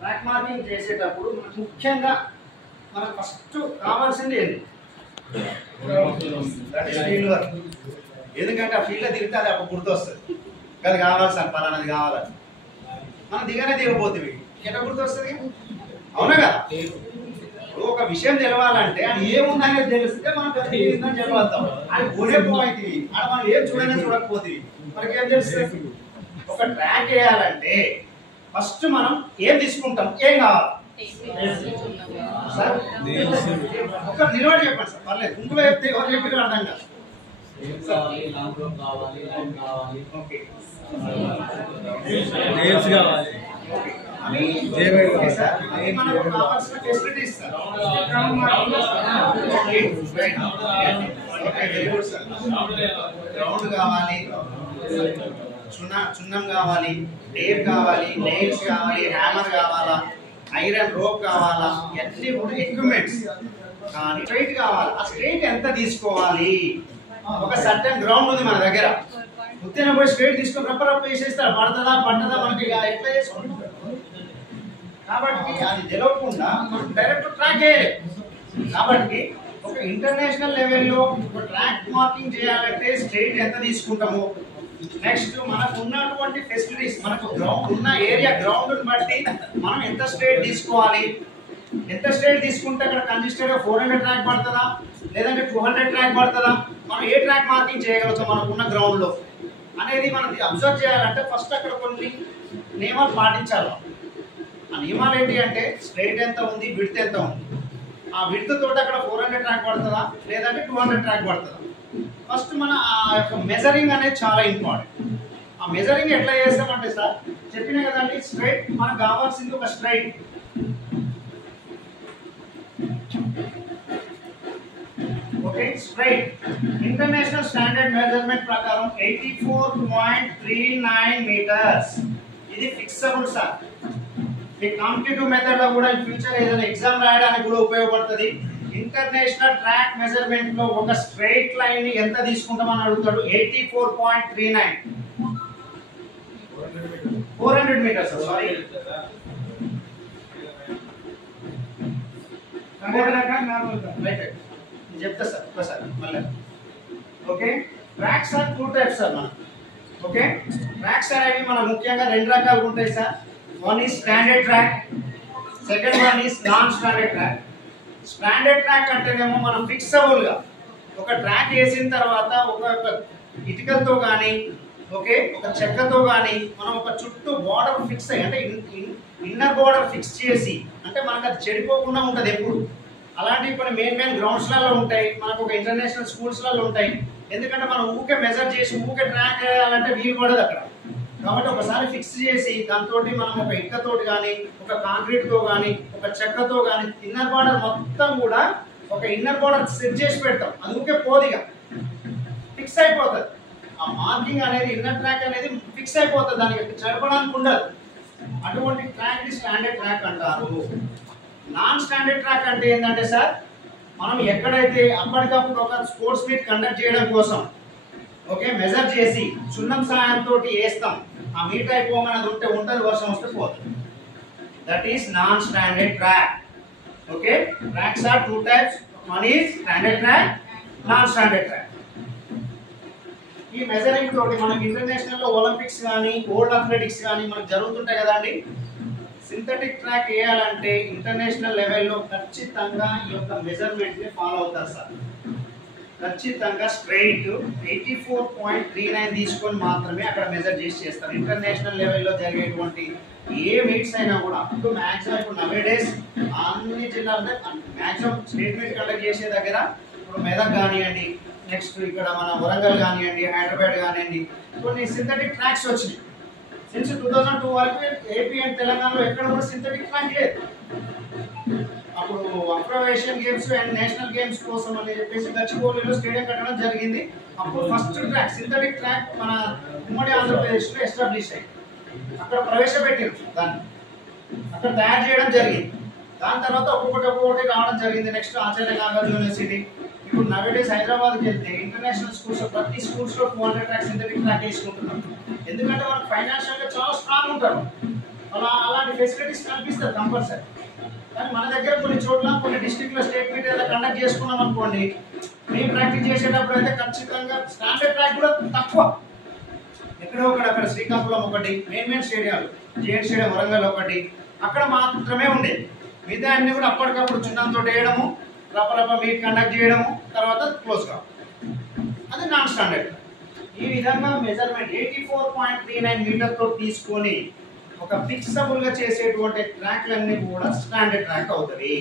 Track marking చేసేటప్పుడు ముఖ్యంగా మనకు ఫస్ట్ కావాల్సింది ఏంటి? Field work. ఎందుకంటే ఆ ఫీల్డ్లో దిగితే అది అప్పుడు గుర్తొస్తుంది, అది కావాలి సార్, పలానాది కావాలని. మనం దిగపోతుంది, ఎట్లా గుర్తొస్తుంది? అవునా కదా? ఒక విషయం తెలవాలంటే అది ఏముందనేది తెలిస్తే మనం చెప్పగలుగుతాం. అది కొనేపోతుంది, అది మనం ఏం చూడకపోతుంది, మనకేం తెలుస్తుంది? ఒక ట్రాక్ వేయాలంటే ఫస్ట్ మనం ఏం తీసుకుంటాం, ఏం కావాలి సార్? ఒక నిలబడి చెప్పండి సార్, పర్లేదు. గుంపులో చెప్తే ఎవరు చెప్పిన అర్థం కాదు. మనకు కావాల్సిన ఫెసిలిటీస్ సార్. గ్రౌండ్ కావాలి, చున్నం కావాలి, టేప్ కావాలి, నెయిల్స్ కావాలి, హ్యామర్ కావాలా, ఐరన్ రోప్ కావాలా, ఇవన్నీ కూడా ఎక్విప్మెంట్స్. కానీ స్ట్రైట్ కావాలి. ఆ స్ట్రైట్ ఎంత తీసుకోవాలి? ఒక సర్టన్ గ్రౌండ్ ఉంది మన దగ్గర, ఉత్తేన పోయి స్ట్రైట్ తీసుకొని రప్ప వేసేస్తారు, పడుతుందా పట్టదా మనకి ఎట్లా చేసుకుంటాం? కాబట్టి అది తెలియకుండా మనం డైరెక్ట్ ట్రాక్ వేయలేదు. కాబట్టి ఒక ఇంటర్నేషనల్ లెవెల్లో ఒక ట్రాక్ మార్కింగ్ చేయాలంటే స్ట్రైట్ ఎంత తీసుకుంటాము, నెక్స్ట్ మనకు ఉన్నటువంటి ఫెసిలిటీస్, మనకు గ్రౌండ్ ఉన్న ఏరియా గ్రౌండ్ బట్టి మనం ఎంత స్ట్రైట్ తీసుకోవాలి, ఎంత స్ట్రైట్ తీసుకుంటే అక్కడ కన్సిస్టెంట్ గా 400 ట్రాక్ పడుతుందా లేదంటే 200 ట్రాక్ పడుతుందా, మనం ఏ ట్రాక్ మార్కింగ్ చేయగలుగుతాం మనకున్న గ్రౌండ్ లో అనేది మనం అబ్జర్వ్ చేయాలంటే ఫస్ట్ అక్కడ కొన్ని నియమాలు పాటించాలి. ఆ నియమాలు ఏంటి అంటే స్ట్రైట్ ఎంత ఉంది, విడ్త్ ఎంత ఉంది, ఆ విడ్త్ తోటి అక్కడ 400 ట్రాక్ పడుతుందా లేదంటే 200 ట్రాక్ పడుతుందా. ఫస్ట్ మన ఆ యొక్క మెజరింగ్ అనేది చాలా ఇంపార్టెంట్. ఆ మెజరింగ్ ఎట్లా చేస్తామంటే సార్ చెప్పినా కదండి, స్ట్రైట్ మనకు కావాల్సింది ఒక straight. Okay, straight international standard measurement ప్రకారం 84.39 మీటర్స్. ఇది ఫిక్సబుల్ సార్. ఈ కాంపిటేటివ్ మెథడ్ లో కూడా ఫ్యూచర్ ఏదైనా ఎగ్జామ్ రాయడానికి కూడా ఉపయోగపడుతుంది. ఇంటర్నేషనల్ ట్రాక్ మెజర్మెంట్ లో ఒక స్ట్రైట్ లైన్ ని ఎంత తీసుకుంటామని అడుగుతాడు. 84.39 400 మీటర్స్. సారీ, చెప్తా సార్ ఒకసారి మళ్ళీ. Okay, tracks are 2 types sir మనం. ఓకే, ట్రాక్స్ అనేవి మనం ముఖ్యంగా 2 రకాలుగా ఉంటాయి sir. One is standard track, second one is non standard track. Standard track అంటేనేమో మనం ఫిక్సబుల్ గా ఒక ట్రాక్ వేసిన తర్వాత ఒక ఇటుకలతో కానీ ఓకే ఒక చెక్కతో కానీ మనం ఒక చుట్టూ బార్డర్ ఫిక్స్ అయ్యి అంటే ఇన్నర్ బార్డర్ ఫిక్స్ చేసి అంటే మనకు అది చెడిపోకుండా ఉంటుంది ఎప్పుడు. అలాంటివి కొన్ని మెయిన్ గ్రౌండ్స్లలో ఉంటాయి, మనకు ఒక ఇంటర్నేషనల్ స్కూల్స్లలో ఉంటాయి. ఎందుకంటే మనం ఊకే మెజర్ చేసి ఊకే ట్రాక్ వేయాలంటే వీలు పడదు అక్కడ. కాబట్టి ఒకసారి ఫిక్స్ చేసి దాంతో మనం ఒక ఇటుకతోటి కానీ ఒక కాంక్రీట్ తో కానీ ఒక చెక్కతో కానీ ఇన్నర్ బార్డర్ మొత్తం కూడా ఒక ఇన్నర్ బార్డర్ సెట్ చేసి పెడతాం. అందుకే పోదిగా ఫిక్స్ అయిపోతుంది. ఆ మార్కింగ్ అనేది ఇన్నర్ ట్రాక్ అనేది ఫిక్స్ అయిపోతుంది, దానికి చెడపడానికి ఉండదు. అటువంటి ట్రాక్ ని స్టాండర్డ్ ట్రాక్ అంటారు. నాన్ స్టాండర్డ్ ట్రాక్ అంటే ఏంటంటే సార్ మనం ఎక్కడైతే అప్పటికప్పుడు ఒక స్పోర్ట్స్ మీట్ కండక్ట్ చేయడం కోసం ఓకే మెజర్ చేసి సున్నం సాయంతో వేస్తాం, ఆ మీట్ అయిపోగానే అది ఉంటే ఉంటుంది, వర్షం వస్తే పోతుంది. That is non standard track. Okay, tracks are 2 types. One is standard track, non standard track. ఈ మెజరింగ్ తోటి మనకి ఇంటర్నేషనల్ లో ఒలింపిక్స్ కానీ వరల్డ్ అథ్లెటిక్స్ కానీ మనకు జరుగుతుంటాయి కదండి. సింథటిక్ ట్రాక్ వేయాలంటే ఇంటర్నేషనల్ లెవెల్లో ఖచ్చితంగా ఈ యొక్క మెజర్మెంట్ ని ఫాలో అవుతారు సార్. ఖచ్చితంగా స్ట్రైట్ 84.39 తీసుకొని మాత్రమే అక్కడ మెజర్ చేసి చేస్తారు. ఇంటర్నేషనల్ లెవెల్లో జరిగేటువంటి ఏ మీట్స్ అయినా కూడా అప్ టు మ్యాక్సిమం ఇప్పుడు నవే డేస్ అన్ని జిల్లాల్లో మ్యాక్సిమం స్టేట్ మీట్ కండక్ట్ చేసే దగ్గర ఇప్పుడు మెదక్ కానివ్వండి, నెక్స్ట్ ఇక్కడ మన వరంగల్ కానివ్వండి, హైదరాబాద్ కానివ్వండి, కొన్ని సింథటిక్ ట్రాక్స్ వచ్చినాయి. సిన్స్ 2002 వరకు ఏపీ అండ్ తెలంగాణలో ఎక్కడ కూడా సింథటిక్ ట్రాక్ లేదు. అప్పుడు Afro Asian games and national games కోసం అని చెప్పేసి గచ్చిబౌలిలో స్టేడియం కట్టడం జరిగింది. అప్పుడు ఫస్ట్ ట్రాక్ సింథటిక్ ట్రాక్ మన ఉమ్మడి ఆంధ్రప్రదేశ్లో ఎస్టాబ్లిష్ అయ్యి అక్కడ ప్రవేశపెట్టారు, దాన్ని అక్కడ తయారు చేయడం జరిగింది. దాని తర్వాత ఒక్కొక్కటి రావడం జరిగింది. Next Acharya Nagarjuna university. ఇప్పుడు నవేడేస్ హైదరాబాద్కి వెళ్తే ఇంటర్నేషనల్ స్కూల్స్ ప్రతి స్కూల్స్లో 200 ట్రాక్ సింథటిక్ ట్రాక్ వేసుకుంటున్నారు. ఎందుకంటే వాళ్ళకి ఫైనాన్షియల్గా చాలా స్ట్రాంగ్ ఉంటారు, అలాంటి ఫెసిలిటీస్ కల్పిస్తారు కంపల్సరీ. కానీ మన దగ్గర కొన్ని చోట్ల కొన్ని డిస్ట్రిక్ట్లో స్టేట్ మీట్ ఏదైనా కండక్ట్ చేసుకున్నాం అనుకోండి, మేము ప్రాక్టీస్ చేసేటప్పుడు అయితే ఖచ్చితంగా స్టాండర్డ్ ట్రాక్ కూడా తక్కువ. ఎక్కడో అక్కడ శ్రీకాకుళం ఒకటి, మెయిన్ స్టేడియాలు జేఎన్ స్టేడియం వరంగల్ ఒకటి, అక్కడ మాత్రమే ఉండేది. మిగతా అన్ని కూడా అప్పటికప్పుడు చున్నంతో వేయడము, రప్ప మీట్ కండక్ట్ చేయడము, తర్వాత క్లోజ్ కావడం, అది నాన్ స్టాండర్డ్. ఈ విధంగా మెజర్మెంట్ 84.39 మీటర్తో తీసుకొని ఒక ఫిక్సబుల్గా చేసేటువంటి ట్రాక్లన్నీ కూడా స్టాండర్డ్ ట్రాక్ అవుతుంది.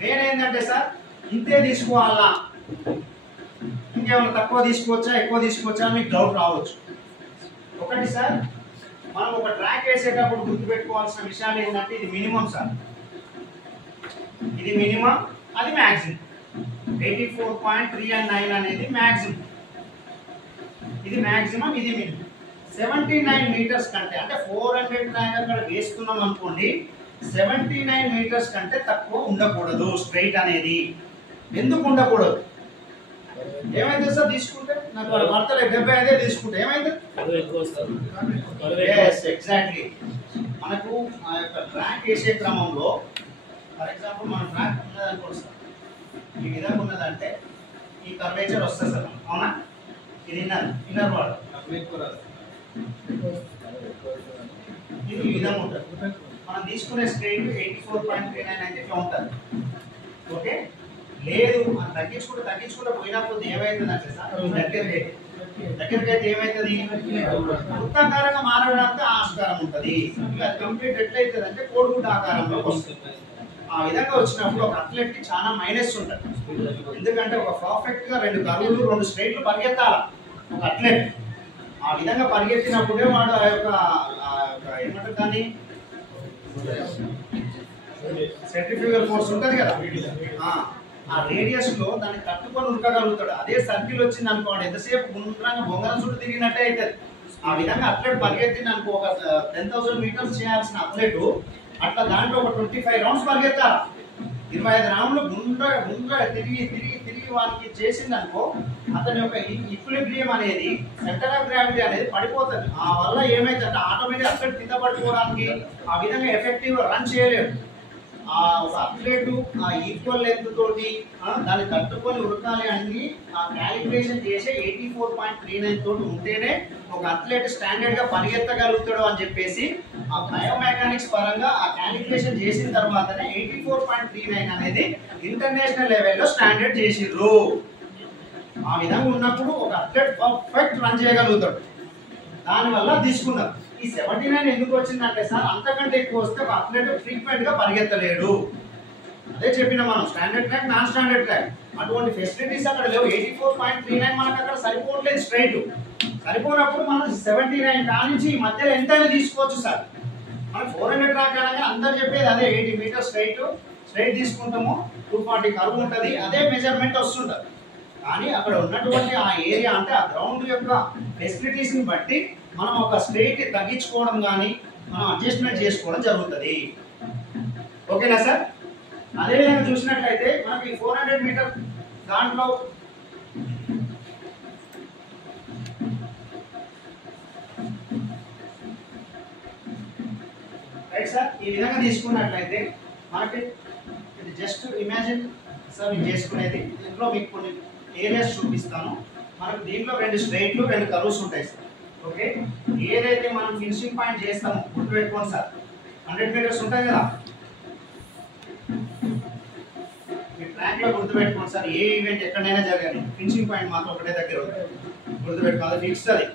నేనేంటంటే సార్ ఇంతే తీసుకోవాలా, ఇంకేమైనా తక్కువ తీసుకోవచ్చా ఎక్కువ తీసుకోవచ్చా అని మీకు డౌట్ రావచ్చు. ఒకటి సార్, మనం ఒక ట్రాక్ వేసేటప్పుడు గుర్తుపెట్టుకోవాల్సిన విషయాలు ఏంటంటే ఇది మినిమం సార్, ఇది మినిమం, అది మ్యాక్సిమం. 84.39 అనేది మ్యాక్సిమం, ఇది మ్యాక్సిమం, ఇది మినిమం. 79 మీటర్స్ కంటే అంటే 400 ట్రాక్ అక్కడ వేస్తున్నాం అనుకోండి, 79 మీటర్స్ కంటే తక్కువ ఉండకూడదు స్ట్రైట్ అనేది. ఎందుకు ఉండకూడదు? ఏమైంది సార్ తీసుకుంటే నాకు వాళ్ళ భర్తలు 75 తీసుకుంటే ఏమైంది? ఎగ్జాక్ట్లీ. మనకు ఆ యొక్క ట్రాక్ వేసే క్రమంలో ఫర్ ఎగ్జాంపుల్ మన ట్రాక్ ఉన్నది అనుకోండి సార్, ఈ విధంగా ఉన్నదంటే ఈ కర్వేచర్ వస్తుంది సార్, అవునా? ఇది ఇన్నర్ వాడు, ఇది ఈ విధంగా ఉంటుంది. మనం తీసుకునే స్ట్రైట్ 84.39 అంటే ఇట్లా ఉంటుంది. ఓకే, లేదు మనం తగ్గించుకుంటే పోయినప్పుడు ఏమవుతుందంటే సార్ దగ్గరికి అయితే ఏమవుతుంది, వృత్తాకారంగా మారడానికి ఆస్కారం ఉంటుంది. అది కంప్లీట్ ఎట్లయితుంది అంటే కోడిగుడ్డ ఆకారంలో వస్తుంది. ఆ విధంగా వచ్చినప్పుడు ఒక అథ్లెట్ కి చాలా మైనస్ ఉంటుంది. ఎందుకంటే ఒక పర్ఫెక్ట్ గా 2 కర్వ్లు 2 స్ట్రైట్లు పరిగెత్తాలి ఒక అథ్లెట్. ఆ విధంగా పరిగెత్తినప్పుడే వాడు ఆ యొక్క ఏమంటారు దాన్ని సెంట్రిఫ్యూగల్ ఫోర్స్ ఉంటుంది కదా, ఆ రేడియస్ లో దాన్ని తట్టుకొని ఉరకగలుగుతాడు. అదే సర్కిల్ వచ్చింది అనుకోండి, ఎంతసేపు గుండ్రంగా బొంగరం చుట్టూ తిరిగినట్టే అవుతుంది. ఆ విధంగా అథ్లెట్ పరిగెత్తింది అనుకో, ఒక 10,000 మీటర్స్ చేయాల్సిన అథ్లెట్ అట్లా దాంట్లో ఒక 25 రౌండ్స్ పరిగెత్తాలి. 25 రౌండ్లు గుండ్ర తిరిగి వానికి చేసింది అనుకో, అతని యొక్క ఈక్విలిబ్రియం అనేది, సెంటర్ ఆఫ్ గ్రావిటీ అనేది పడిపోతుంది. ఆ వల్ల ఏమైందంటే ఆటోమేటిక్ అథ్లెట్ కింద పడిపోవడానికి ఆ విధంగా ఎఫెక్టివ్ రన్ చేయలేడు. ఆ అథ్లెట్ ఆ ఈక్వల్ లెంత్ తోటి దాన్ని తట్టుకొని ఉరకాలి అని ఆ క్యాలిక్యులేషన్ చేసే 84.39 తోటి ఉంటేనే ఒక అథ్లెట్ స్టాండర్డ్ గా పరిగెత్తగలుగుతాడు అని చెప్పేసి ఆ బయోమెకానిక్స్ పరంగా ఆ క్యాలిక్యులేషన్ చేసిన తర్వాతనే 84.39 అనేది ఇంటర్నేషనల్ లెవెల్లో స్టాండర్డ్ చేసిర్రు. ఆ విధంగా ఉన్నప్పుడు ఒక అథ్లెట్ పర్ఫెక్ట్ రన్ చేయగలుగుతాడు. దానివల్ల తీసుకున్నారు. ఈ 79 ఎందుకు వచ్చిందంటే సార్, అంతకంటే ఎక్కువ వస్తే ఒక అథ్లెట్ ఫ్రీక్వెంట్ గా పరిగెత్తలేడు. అదే చెప్పిన మనం standard track, non standard track, అటువంటి ఫెసిలిటీస్ అక్కడ లేవు. 84.39 మనకు అక్కడ సరిపోవట్లేదు స్ట్రైట్. సరిపోయినప్పుడు మనం 79 కానించి ఈ మధ్యలో ఎంతైనా తీసుకోవచ్చు సార్. మనం 400 ట్రాక్ అనగా అందరు చెప్పేది అదే, 80 మీటర్స్ స్ట్రైట్ తీసుకుంటాము, 240 కర్వ్ ఉంటుంది, అదే మెజర్మెంట్ వస్తుంటుంది. కానీ అక్కడ ఉన్నటువంటి ఆ ఏరియా అంటే ఆ గ్రౌండ్ యొక్క ఫెసిలిటీస్ని బట్టి మనం ఒక స్ట్రైట్ తగ్గించుకోవడం కానీ మనం అడ్జస్ట్మెంట్ చేసుకోవడం జరుగుతుంది. ఓకేనా సార్? అదేవిధంగా చూసినట్లయితే మనకి 400 మీటర్ దాంట్లో రైట్ సార్, ఈ విధంగా తీసుకున్నట్లయితే మనకి ఇది జస్ట్ ఇమాజిన్ సార్ మీరు చేసుకునేది. దీంట్లో మీకు కొన్ని ఏరియాస్ చూపిస్తాను. మనకు దీంట్లో 2 స్ట్రైట్లు 2 కర్వ్స్ ఉంటాయి సార్. ఓకే, ఏదైతే మనం ఫినిషింగ్ పాయింట్ చేస్తామో గుర్తుపెట్టుకోండి సార్, 100 మీటర్స్ ఉంటాయి కదా, మీ ట్రాక్ లో గుర్తుపెట్టుకోండి సార్. ఏ ఈవెంట్ ఎక్కడైనా జరగాలి, ఫినిషింగ్ పాయింట్ మాత్రం ఒకటే దగ్గర ఉంటుంది. గుర్తుపెట్టుకోవాలి, ఫిక్స్ అది.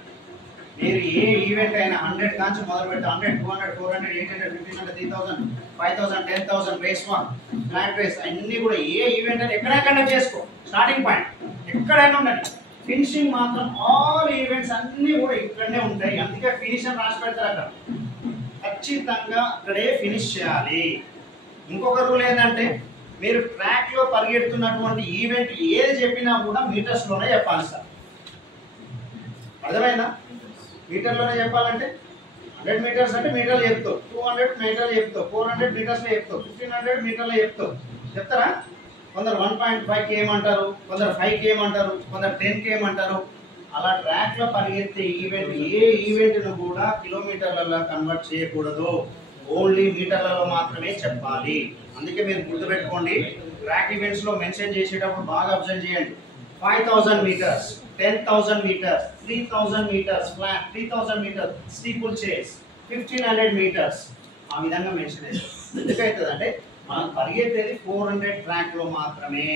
మీరు ఏ ఈవెంట్ అయినా 100 కాంచి మొదలు పెట్టి 100, 200, 400, 800, 1500, 3000, 5000, 10,000, రేస్ 1, ఫ్లాట్ రేస్ అన్ని కూడా ఏ ఈవెంట్ అయినా ఎక్కడైనా కండక్ట్ చేసుకో. స్టార్టింగ్ పాయింట్ ఎక్కడైనా ఉండండి, ఫినిషింగ్ మాత్రం ఆల్ ఈవెంట్స్ అన్ని కూడా ఇక్కడనే ఉంటాయి. అందుకే ఫినిష్ అని రాసి పెడతారు అక్కడ. ఖచ్చితంగా అక్కడే ఫినిష్ చేయాలి. ఇంకొక రూల్ ఏంటంటే, మీరు ట్రాక్ లో పరిగెడుతున్నటువంటి ఈవెంట్ ఏది చెప్పినా కూడా మీటర్స్ లోనే చెప్పాలి సార్. అర్థమైందా? మీటర్లోనే చెప్పాలంటే 100 మీటర్స్ అంటే మీటర్లు చెప్తావు, 200 మీటర్లు చెప్తావు, 400 మీటర్స్ లో చెప్తావు, 1500 మీటర్లు చెప్తావు. చెప్తారా? కొందరు 1.5కి ఏమంటారు, కొందరు 5కి ఏమంటారు, కొందరు 10కి ఏమంటారు. అలా ట్రాక్ లో పరిగెత్తే ఈవెంట్ ఏ ఈవెంట్ను కూడా కిలోమీటర్లలో కన్వర్ట్ చేయకూడదు, ఓన్లీ మీటర్లలో మాత్రమే చెప్పాలి. అందుకే మీరు గుర్తుపెట్టుకోండి, ట్రాక్ ఈవెంట్స్ లో మెన్షన్ చేసేటప్పుడు బాగా అబ్జర్వ్ చేయండి. 5000 meters, 10,000 meters, 3,000 meters flat, 3,000 meters steeple chase, 1,500 meters ఆ విధంగా మెన్షన్ చేస్తారు. ఎందుకైతుంది అంటే మనం పరిగెత్తేది 400 ట్రాక్ లో మాత్రమే,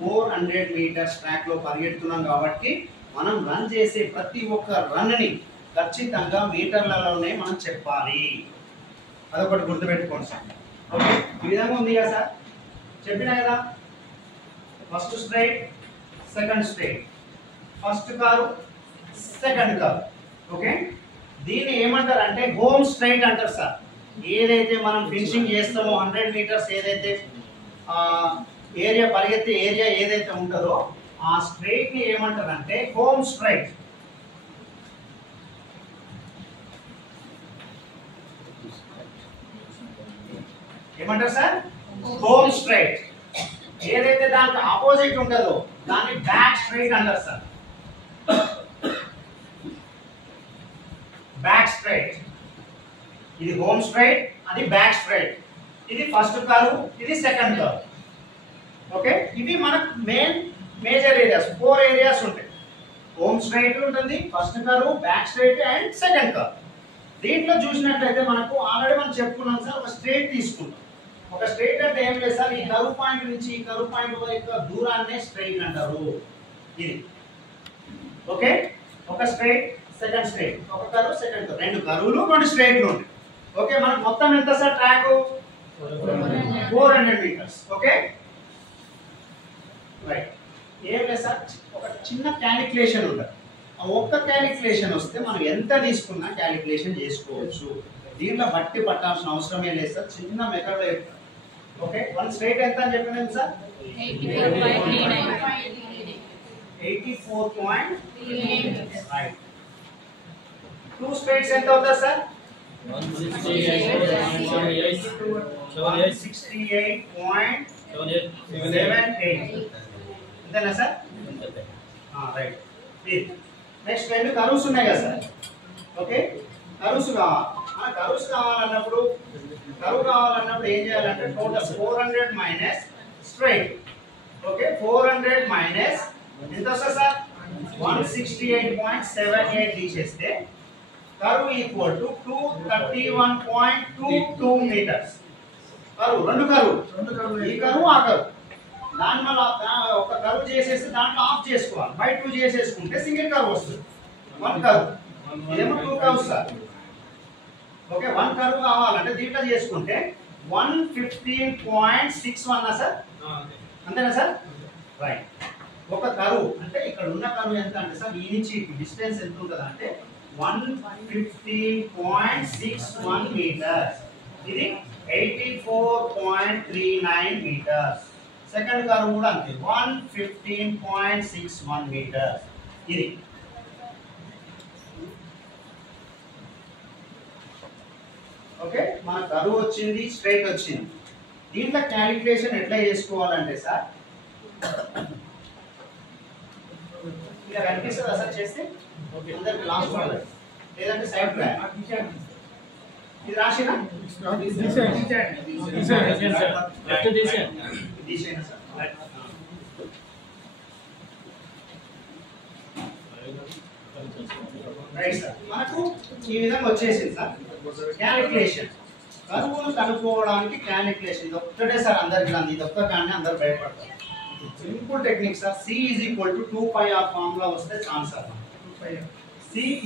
400 మీటర్స్ ట్రాక్ లో పరిగెడుతున్నాం కాబట్టి మనం రన్ చేసే ప్రతి ఒక్క రన్ ని ఖచ్చితంగా మీటర్లలోనే మనం చెప్పాలి. అదొకటి గుర్తుపెట్టుకోండి సార్. ఓకే, ఈ విధంగా ఉంది కదా సార్, చెప్పినా కదా. First straight, second straight, first car, second car. Okay, దీన్ని ఏమంటారు అంటే హోమ్ స్ట్రైట్ అంటారు సార్. ఏదైతే మనం ఫినిషింగ్ చేస్తామో 100 మీటర్స్ ఏదైతే ఏరియా పరిగెత్తే ఏరియా ఏదైతే ఉంటుందో ఆ స్ట్రైట్ ని ఏమంటారు అంటే హోమ్ స్ట్రైట్. ఏమంటారు సార్? Home straight. ఏదైతే దానికి ఆపోజిట్ ఉంటుందో దాన్ని బ్యాక్ స్ట్రైట్ అంటారు సార్. Back straight. ఇది హోమ్ స్ట్రైట్, అది బ్యాక్ స్ట్రైట్. ఇది ఫస్ట్ కర్వ్, ఇది సెకండ్ కర్వ్. ఓకే, ఇవి మనకు మేజర్ ఏరియాస్, 4 ఏరియాస్ ఉంటాయి. హోమ్ స్ట్రైట్ ఉంటుంది, first curve, back straight and second curve. దీంట్లో చూసినట్లయితే మనకు ఆల్రెడీ మనం చెప్పుకున్నాం సార్, ఒక స్ట్రైట్ తీసుకుంటాం. ఒక స్ట్రైట్ అంటే ఏం లేదు సార్, ఈ కర్వ్ పాయింట్ నుంచి ఈ కర్వ్ పాయింట్ వరకు దూరాన్నే స్ట్రైట్ అంటారు. ఇది ఓకే, ఒక స్ట్రైట్, సెకండ్ స్ట్రైట్, ఒక కర్వ్, సెకండ్ కర్వ్, 2 కర్వ్లు 2 స్ట్రైట్లు ఉంటాయి. ఓకే, మనకు మొత్తం ఎంత sir track? 400 metres. Okay right. ఏం లేదు సార్, ఒక చిన్న క్యాలిక్యులేషన్ ఉంటుంది. ఆ ఒక్క క్యాలిక్యులేషన్ వస్తే మనం ఎంత తీసుకున్నా క్యాలిక్యులేషన్ చేసుకోవచ్చు. దీంట్లో బట్టి పట్టాల్సిన అవసరమే లేదు సార్, చిన్న మెథడ్లో చెప్తాను. ఓకే, 1 స్ట్రైట్ ఎంత అని చెప్పినాను సార్? 84.38. రైట్. 2 స్ట్రైట్స్ ఎంత అవుతుంది సార్? 168.78. అంతేనా సార్? రైట్. నెక్స్ట్ 2 కర్వ్స్ ఉన్నాయి కదా సార్. ఓకే, కర్వ్స్ కావాలి. కర్వ్స్ కావాలన్నప్పుడు ఏం చేయాలంటే total 400 minus straight. Okay, 400 minus ఎంత వస్తుంది సార్? 168.78 తీసేస్తే curve equal to 231.22 metres. Curve, 2 curve, ఈ కర్వ్ ఆ కర్వ్. దాని వల్ల ఒక కర్వ్ చేసేసి దాంట్లో ఆఫ్ చేసుకోవాలి, బై 2 చేసేసుకుంటే సింగిల్ కర్వ్ వస్తుంది. 1 కర్వ్, ఇదేమో 2 కర్వ్స్ సార్. ఓకే, 1 కర్వ్ కావాలంటే దీంట్లో చేసుకుంటే 115.61 సార్. అంతేనా సార్? రైట్. ఒక కర్వ్ అంటే ఇక్కడ ఉన్న కర్వ్ ఎంత అంటే సార్, ఈ నుంచి డిస్టెన్స్ ఎంత ఉంటుంది అంటే 115.61 మీటర్స్. ఇది 84.39 మీటర్స్. సెకండ్ కర్వ్ కూడా అంతే, 115.61 మీటర్స్. ఇది ఓకే, మన కర్వ్ వచ్చింది, స్ట్రైట్ వచ్చింది. దీంట్లో క్యాలిక్యులేషన్ ఎట్లా చేసుకోవాలంటే సార్, ఇలా కనిపిస్తుంది అసలు చేస్తే అందరికి లాస్ట్ వన్, లేదంటే సైడ్ ప్లాన్ ఇది రాసినా తీసేనా సార్. రైట్ సార్, మనకు ఈ విధంగా వచ్చేసింది సార్ క్యాలిక్యులేషన్. కర్వ్ను కనుక్కోవడానికి క్యాలిక్యులేషన్ ఇది ఒక్కటే సార్ అందరికి రాదు, ఇది ఒక్క కానీ అందరు భయపడతారు. Simple technique sir. C = 2πr formula వస్తే చాలు సార్. C =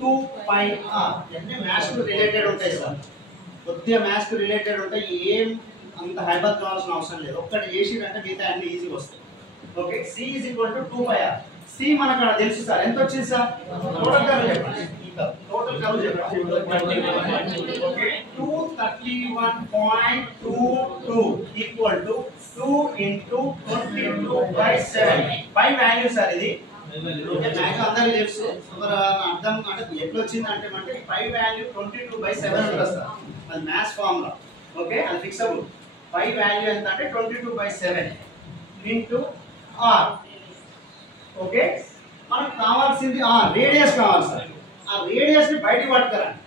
2πr. అంటే మ్యాథ్స్ కు రిలేటెడ్ ఉంటాయి సార్, కొద్దిగా మ్యాథ్స్ కు రిలేటెడ్ ఉంటాయి. ఏం అంత హైబత్ కావాల్సిన అవసరం లేదు, ఒక్కటి చేసిరంటే మిగతా అన్ని ఈజీగా వస్తాయి. Okay, C = 2πr. C మనకు తెలుసు సార్, ఎంత వచ్చింది సార్? టోటల్ కర్వ్ చెప్పండి. టోటల్ కర్వ్ చెప్పండి. Okay, 231.22 = 2 × 22/7 by value sir. ఇది ఓకే మ్యాక్స్ అందరికీ తెలుసు మరి అర్థం అంటే ఎట్లా వచ్చింది అంటే మనకి పై వాల్యూ 22/7 ఉంటుంది సార్ అది మ్యాథ్స్ ఫార్ములా ఓకే అది ఫిక్సబుల్ పై వాల్యూ ఎంత అంటే 22/7 ఇంటూ ఆర్ ఓకే మనకు కావాల్సింది ఆర్ రేడియస్ కావాలి సార్ ఆ రేడియస్ ని బయటికి పట్టుకురండి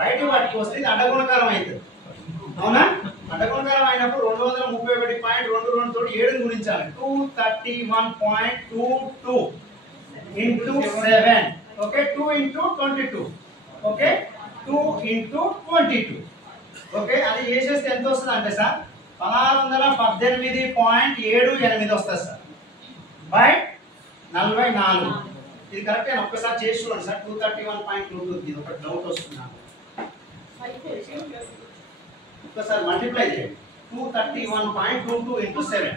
బయటికి పట్టుకొస్తే ఇది అడ్డగుణకారం అవుతుంది అవునా అడ్డగుణకారం అయినప్పుడు 231.22 తోటి 7 గుణించాలి 231.22 into 7 okay 2 into 22 okay 2 into 22 okay అది చేసేస్తే ఎంత వస్తుంది అంటే సార్ 1618.78 వస్తుంది సార్ బై 44 ఇది కరెక్ట్ అయినా ఒక్కసారి చేసి చూడండి సార్ 231.22 ఇది ఒక డౌట్ వస్తుంది నాకు ఒక్కసారి మల్టిప్లై చేయండి 231.22 into 7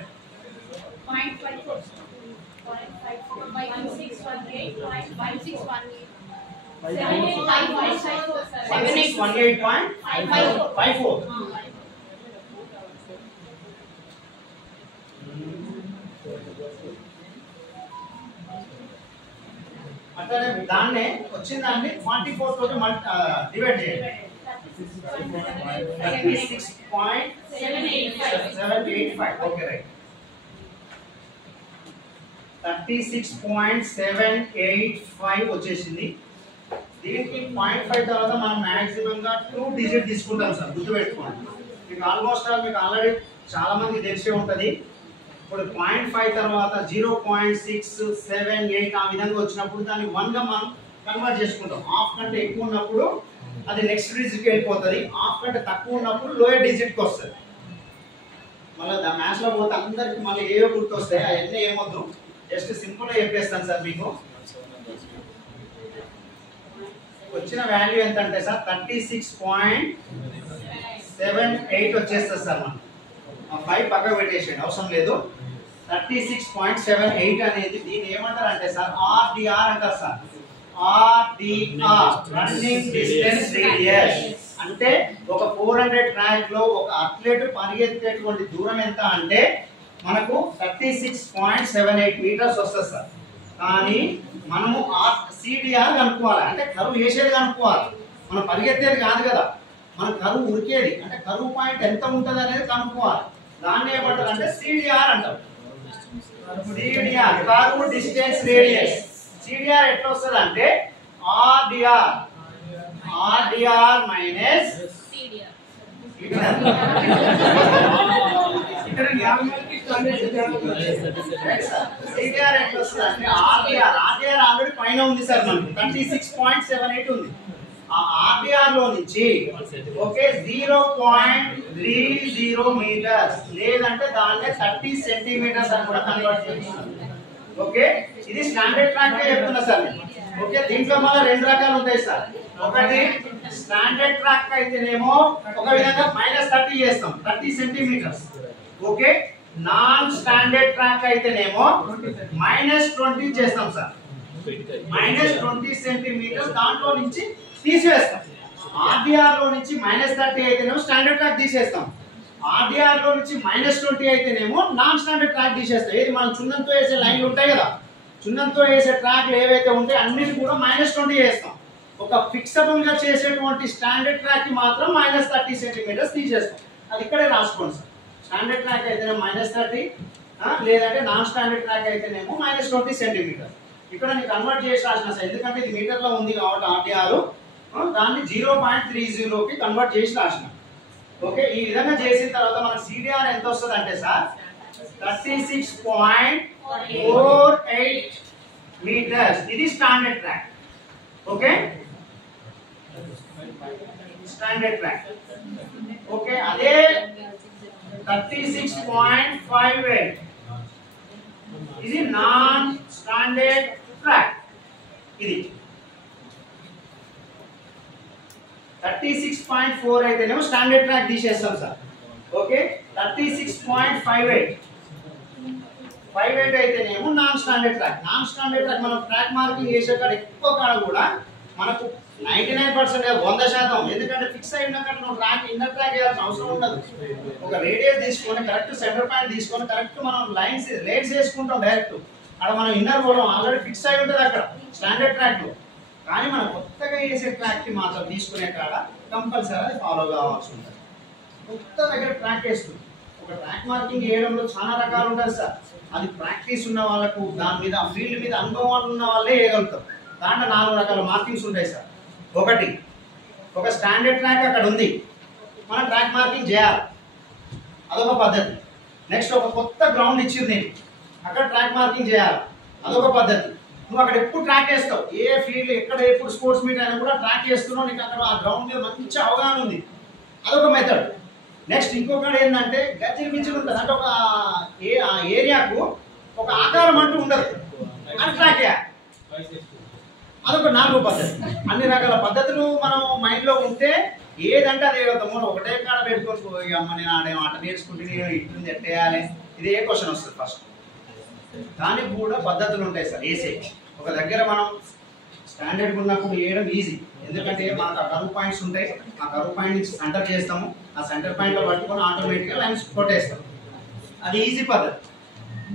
అట్లనే దాన్నే వచ్చిన దాన్ని 44 తోటి డివైడ్ చేయండి 36.785 ఓకే రైట్ 36.785 వచ్చేసింది దీనికి 0.5 తర్వాత మనం మాక్సిమం గా 2 డిజిట్ తీసుకుంటాం సార్ గుర్తుపెట్టుకోండి మీకు ఆల్మోస్ట్ మీకు ఆల్రెడీ చాలా మంది తెలిసే ఉంటది ఇప్పుడు 0.5 తర్వాత 0.678 ఆ విధంగా వచ్చినప్పుడు దాన్ని 1 గా మనం కన్వర్ట్ చేసుకుంటాం హాఫ్ కంటే ఎక్కువ ఉన్నప్పుడు అది నెక్స్ట్ డిజిట్ కి వెళ్ళిపోతది హాఫ్ కంటే తక్కువ ఉన్నప్పుడు లోయర్ డిజిట్ కి వస్తది మళ్ళీ ద మ్యాథ్స్ లో పోతే అందరికి మళ్ళీ ఏవో గుర్తొస్తాయి అవన్నీ ఏమొద్దు జస్ట్ సింపుల్ గా చెప్పేస్తాను సార్ మీకు వచ్చిన వాల్యూ ఎంత అంటే సార్ 36.78 వచ్చేస్తుంది సార్ మనం 5 పక్కకు పెట్టేసేయండి అవసరం లేదు 36.78 అనేది దీన్ని ఏమంటారు అంటే సార్ ఆర్డిఆర్ అంటారు sir r dr running distance radius అంటే ఒక 400 ట్రాక్ లో ఒక అథ్లెట్ పరిగెత్తేటువంటి దూరం ఎంత అంటే మనకు 36.78 మీటర్స్ వస్తుంది సార్ కానీ మనము సిడిఆర్ కనుక్కోవాలి అంటే కరువు వేసేది కనుక్కోవాలి మనం పరిగెత్తేది కాదు కదా మన కరువు ఉరికేది అంటే కరువు పాయింట్ ఎంత ఉంటుంది అనేది కనుక్కోవాలి దాన్ని ఏమంటారు అంటే సిడిఆర్ అంటారు సిడిఆర్ కరువు డిస్టెన్స్ రేడియస్ సిడిఆర్ ఎట్లా వస్తుంది అంటే ఆర్డిఆర్ మైనస్ సిడిఆర్ ఎట్లా వస్తుంది అంటే ఆర్డిఆర్ ఆల్రెడీ పైన ఉంది సార్ మనకి 36.78 ఉంది ఆ ఆర్డిఆర్ లో నుంచి ఓకే 0.30 మీటర్స్ లేదంటే దాన్ని 30 సెంటీమీటర్స్ అని కూడా కన్వర్ట్ చేస్తాం ఓకే ఇది స్టాండర్డ్ ట్రాక్ గా చెప్తున్నా సార్ ఓకే దీంట్లో మళ్ళీ 2 రకాలు ఉంటాయి సార్ ఒకటి స్టాండర్డ్ ట్రాక్ అయితేనేమో ఒక విధంగా -30 చేస్తాం 30 centimetres okay non standard track అయితేనేమో -20 చేస్తాం సార్ -20 సెంటీమీటర్స్ దాంట్లో నుంచి తీసేస్తాం ఆర్డిఆర్ లో నుంచి -30 అయితేనేమో స్టాండర్డ్ ట్రాక్ తీసేస్తాం ఆర్డిఆర్ లో నుంచి -20 అయితేనేమో నాన్ స్టాండర్డ్ ట్రాక్ తీసేస్తాం ఏది మనం చున్నంతో వేసే లైన్లు ఉంటాయి కదా చున్నంతో వేసే ట్రాక్లు ఏవైతే ఉంటాయో అన్నిటి కూడా -20 చేస్తాం ఒక ఫిక్సబుల్ గా చేసేటువంటి స్టాండర్డ్ ట్రాక్ కి మాత్రం -30 సెంటీమీటర్స్ తీసేస్తాం అది ఇక్కడే రాసుకోండి సార్ స్టాండర్డ్ ట్రాక్ అయితేనే -30 లేదంటే నాన్ స్టాండర్డ్ ట్రాక్ అయితేనేమో -20 సెంటీమీటర్ ఇక్కడ నేను కన్వర్ట్ చేసి రాసిన సార్ ఎందుకంటే ఇది మీటర్ లో ఉంది కాబట్టి ఆర్డిఆర్ దాన్ని 0.30 కి కన్వర్ట్ చేసి రాసిన ఓకే ఈ విధంగా చేసిన తర్వాత మనకి సిడిఆర్ ఎంత వస్తుంది అంటే సార్ 36.48 మీటర్స్ ఇది standard track okay standard track okay అదే 36.58 ఇది నాన్ స్టాండర్డ్ ట్రాక్ ఇది 36.4 అయితేనేమో స్టాండర్డ్ ట్రాక్ తీసేస్తాం సార్ ఓకే 36.58 అయితేనేమో నాన్ స్టాండర్డ్ ట్రాక్ మనం ట్రాక్ మార్కింగ్ చేసే కాడ ఎక్కువ కాడ కూడా మనకు 99% 100% ఎందుకంటే ఫిక్స్ అయిన కాడ మనం ట్రాక్ ఇన్నర్ ట్రాక్ చేయాల్సిన అవసరం ఉండదు ఒక రేడియస్ తీసుకొని కరెక్ట్ సెంటర్ పాయింట్ తీసుకొని కరెక్ట్ మనం లైన్స్ వేసుకుంటాం డైరెక్ట్ అక్కడ మనం ఇన్నర్ పోవడం ఆల్రెడీ ఫిక్స్ అయి ఉంటుంది అక్కడ స్టాండర్డ్ ట్రాక్ లో. కానీ మనం కొత్తగా వేసే ట్రాక్ కి మాత్రం తీసుకునే కాడ కంపల్సరీ అది ఫాలో కావాల్సి ఉంటుంది. కొత్త దగ్గర ట్రాక్ వేస్తుంది. ఒక ట్రాక్ మార్కింగ్ వేయడంలో చాలా రకాలు ఉంటుంది సార్. అది ప్రాక్టీస్ ఉన్న వాళ్ళకు దాని మీద ఫీల్డ్ మీద అనుభవాలు ఉన్న వాళ్ళే వేయగలుగుతారు. దాంట్లో 4 రకాల మార్కింగ్స్ ఉంటాయి సార్. ఒకటి, ఒక స్టాండర్డ్ ట్రాక్ అక్కడ ఉంది, మనం ట్రాక్ మార్కింగ్ చేయాలి, అదొక పద్ధతి. నెక్స్ట్ ఒక కొత్త గ్రౌండ్ ఇచ్చింది నేను, అక్కడ ట్రాక్ మార్కింగ్ చేయాలి, అదొక పద్ధతి. నువ్వు అక్కడ ఎప్పుడు ట్రాక్ చేస్తావు, ఏ ఫీల్డ్ ఎక్కడ ఎప్పుడు స్పోర్ట్స్ మీట్ అయినా కూడా ట్రాక్ చేస్తున్నావు, నీకు అక్కడ ఆ గ్రౌండ్ మీద మంచి అవగాహన ఉంది, అదొక మెథడ్. నెక్స్ట్ ఇంకొకటి ఏంటంటే గజ్జిలు మించులు ఉంటుంది, అంటే ఒక ఏరియాకు ఒక ఆకారం అంటూ ఉండదు, అని ట్రాక్ చేయాలి, అదొక 4వ పద్ధతి. అన్ని రకాల పద్ధతులు మనం మైండ్లో ఉంటే ఏదంటే అదే వెళ్తాము. ఒకటే కాడ పెట్టుకొని అమ్మ నేను ఆడే ఆట నేర్చుకుంటే నేను ఇట్టుంది ఎట్టేయాలి, ఇది ఏ క్వశ్చన్ వస్తుంది ఫస్ట్. దానికి కూడా పద్ధతులు ఉంటాయి సార్. వేసే ఒక దగ్గర మనం స్టాండర్డ్ ఉన్నప్పుడు వేయడం ఈజీ, ఎందుకంటే మనకు ఆ కరువు పాయింట్స్ ఉంటాయి, ఆ కరువు పాయింట్ నుంచి సెంటర్ చేస్తాము, ఆ సెంటర్ పాయింట్లో పట్టుకొని ఆటోమేటిక్గా లైన్స్ కొట్టేస్తాం, అది ఈజీ పద్ధతి.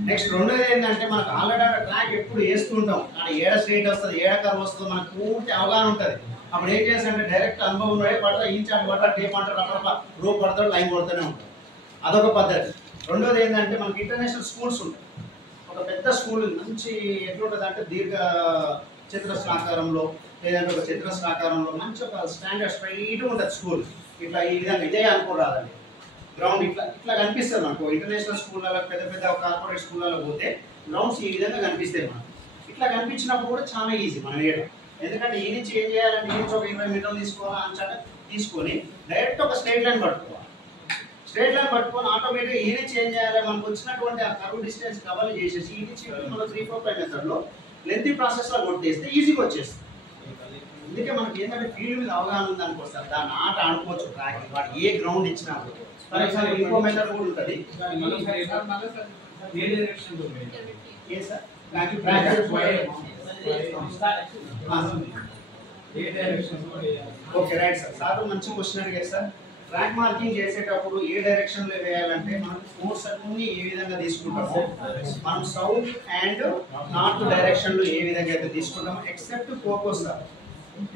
నెక్స్ట్ రెండోది ఏంటంటే మనకు ఆల్రెడీ ట్రాక్ ఎప్పుడు వేస్తుంటాం, కానీ ఏడ స్ట్రైట్ వస్తుంది ఏడ కర్వ్ వస్తుంది మనకు పూర్తి అవగాహన ఉంటుంది. అప్పుడు ఏం చేస్తారంటే డైరెక్ట్ అనుభవం పడతా ఇంచాట్ పడతా టేప్ అంటారు, అక్కడ రూప్ పడతాడు లైన్ కొడుతూనే ఉంటాం, అదొక పద్ధతి. రెండోది ఏంటంటే మనకి ఇంటర్నేషనల్ స్కూల్స్ ఉంటాయి. ఒక పెద్ద స్కూల్ మంచి ఎట్లుంటుంది అంటే దీర్ఘ చతురస్రాకారంలో లేదంటే ఒక చతురస్రాకారంలో మంచి ఒక స్టాండర్డ్ స్ట్రైట్ ఉంటుంది స్కూల్. ఇట్లా ఈ విధంగా ఇదే అనుకోరాదండి, గ్రౌండ్ ఇట్లా ఇట్లా కనిపిస్తుంది మనకు. ఇంటర్నేషనల్ స్కూళ్ళలో పెద్ద పెద్ద కార్పొరేట్ స్కూళ్ళలో పోతే గ్రౌండ్స్ ఈ విధంగా కనిపిస్తాయి మనకు. ఇట్లా కనిపించినప్పుడు కూడా చాలా ఈజీ మనం వేయడం, ఎందుకంటే ఈ నుంచి ఏం చేయాలంటే ఈ నుంచి ఒక 20 మీటర్లు తీసుకోవాలా అంచాట తీసుకొని డైరెక్ట్ ఒక స్ట్రైట్ లైన్ పట్టుకోవాలి. స్ట్రైట్ లైన్ పట్టుకొని ఆటోమేటిక్గా ఈ నుంచి ఏం చేయాలి, మనకు వచ్చినటువంటి ఆ కర్వ్ డిస్టెన్స్ కవర్ చేసేసి ఈ నుంచి మన 3-4-5 మెథడ్లో లెంతీ ప్రాసెస్లో కొట్టేస్తే ఈజీగా వచ్చేస్తుంది. అందుకే మనకి ఏంటంటే ఫీల్డ్ మీద అవగాహన ఉంది అనుకోస్తారు, దాన్ని ఆట ఆడుకోవచ్చు ట్రాక్ వాడు ఏ గ్రౌండ్ ఇచ్చినా. ఫర్ ఎగ్జాంపుల్ ఇంకో మెథడ్ కూడా ఉంటుంది. Okay right sir. సార్ మంచి క్వశ్చన్ అడిగారు సార్. ట్రాక్ మార్కింగ్ చేసేటప్పుడు ఏ డైరెక్షన్ లో వేయాలంటే మనం ఫోర్స్ అన్ని ఏ విధంగా తీసుకుంటామో మనం సౌత్ అండ్ నార్త్ డైరెక్షన్ లో ఏ విధంగా అయితే తీసుకుంటామో except kho kho sir.